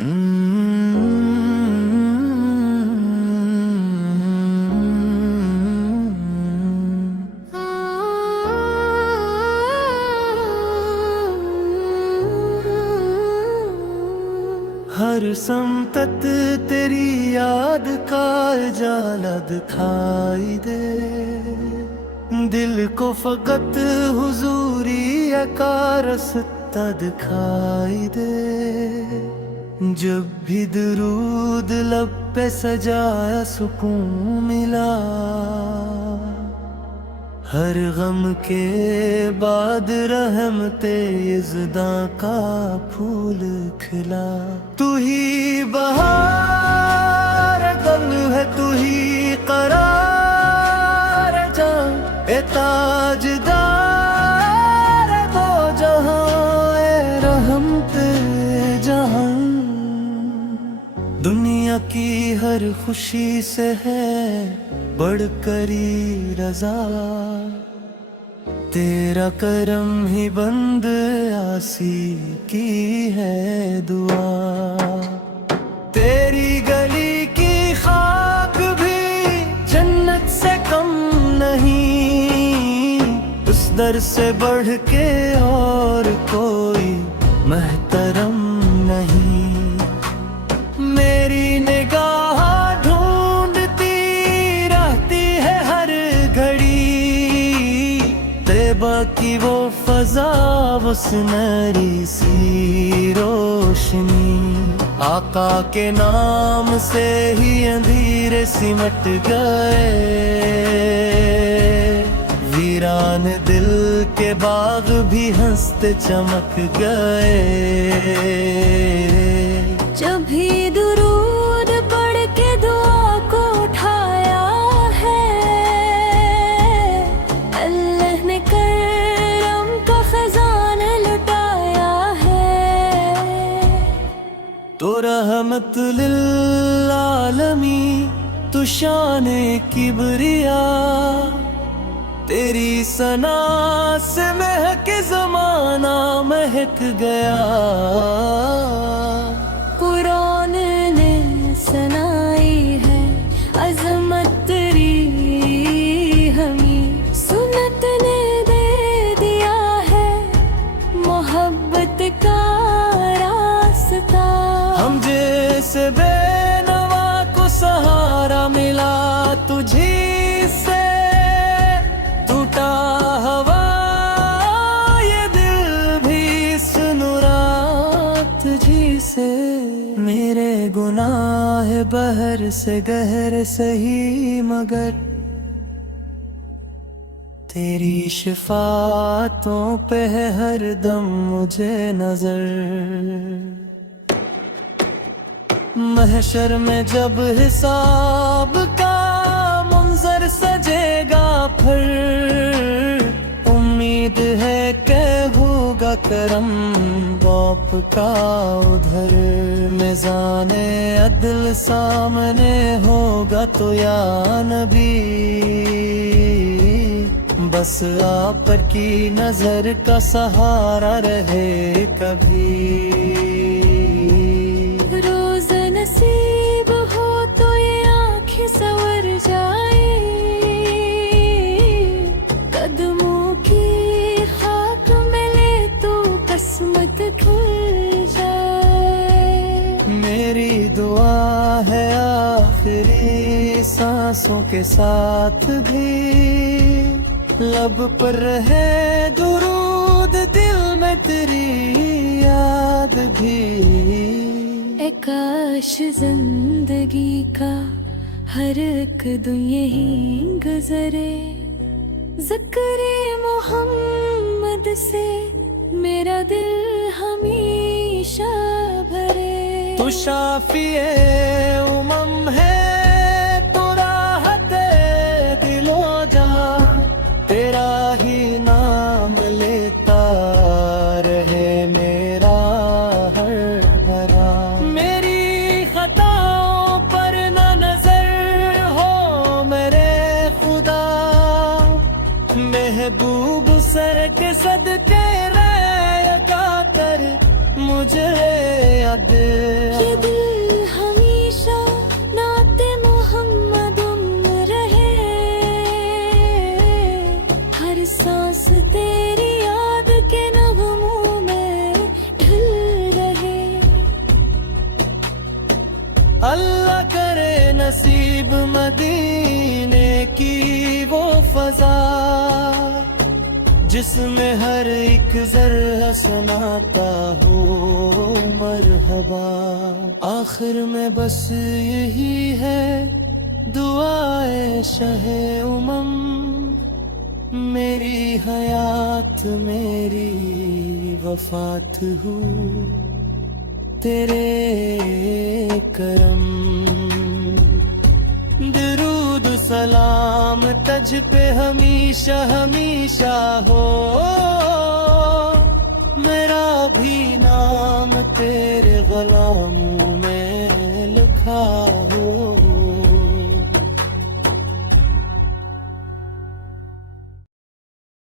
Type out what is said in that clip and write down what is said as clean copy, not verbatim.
हर संकट तेरी याद का जाला दिखाई दे, दिल को फकत हुजूरी का रास्ता दिखाई दे। जब भी दरूद लब पे सजाया सुकून मिला, हर गम के बाद रहमते इज़्दा का फूल खिला। तू ही बहार गम है, तू ही करार जान, ए ताजदार दो जहां, ए रहमते जहां। दुनिया की हर खुशी से है बढ़करी रजा, तेरा करम ही बंद आसी की है दुआ। तेरी गली की खाक भी जन्नत से कम नहीं, उस दर से बढ़ के और कोई महतरम नहीं। मेरी निगाह ढूंढती रहती है हर घड़ी, तैबा की वो फजा, वो सुनहरी सी रोशनी। आका के नाम से ही अंधेरे सिमट गए, वीरान दिल के बाग भी हंसते चमक गए। जब भी दुरूद पढ़ के दुआ को उठाया है, अल्लाह ने करम का खजाना लुटाया है। तो रहमत लिल आलमी, तू शान-ए किबरिया, तेरी सना से महक ज़माना महक गया। कुरान ने सुनाई है अज़मत तेरी हमें, सुन्नत ने दे दिया है मोहब्बत का रास्ता। हम जैसे बेनवा को सहारा मिला, तुझी से टूटा हवा ये दिल भी सुनुरा तुझी से। मेरे गुनाह बहर से गहर सही, मगर तेरी शिफातों पे है हर दम मुझे नजर। महशर में जब हिसाब का मंजर सजेगा फिर, उम्मीद है कि होगा करम बाप का उधर। मिज़ाने अदल सामने होगा तो या नबी, बस आप की नजर का सहारा रहे कभी। रोज़ नसीब हो तो ये आँखें संवर जाए, कदमों की खाक मिले तो किस्मत खुल जाए। मेरी दुआ है आखिरी सांसों के साथ भी, लब पर रहे दुरूद, दिल में तेरी याद भी। ए काश जिंदगी का हर एक दिन यही गुजरे, ज़िक्र मोहम्मद से मेरा दिल हमेशा भरे। तू शाफिए उमम है, तो राहते दिलो जा, तेरा ही नाम लेता रहे मेरा हर भरा। मेरी खताओं पर न नजर हो मेरे खुदा, महबूब सर के सदके रह कर मुझे याद। अल्लाह करे नसीब मदीने की वो फजा, जिसमें हर एक ज़र्रा सुनाता हो मरहबा। आखिर में बस यही है दुआए शहे उमम, मेरी हयात मेरी वफात हूँ तेरे करम। दरूद सलाम तज पे हमेशा हमेशा हो, मेरा भी नाम तेरे गुलामों में लिखा हो।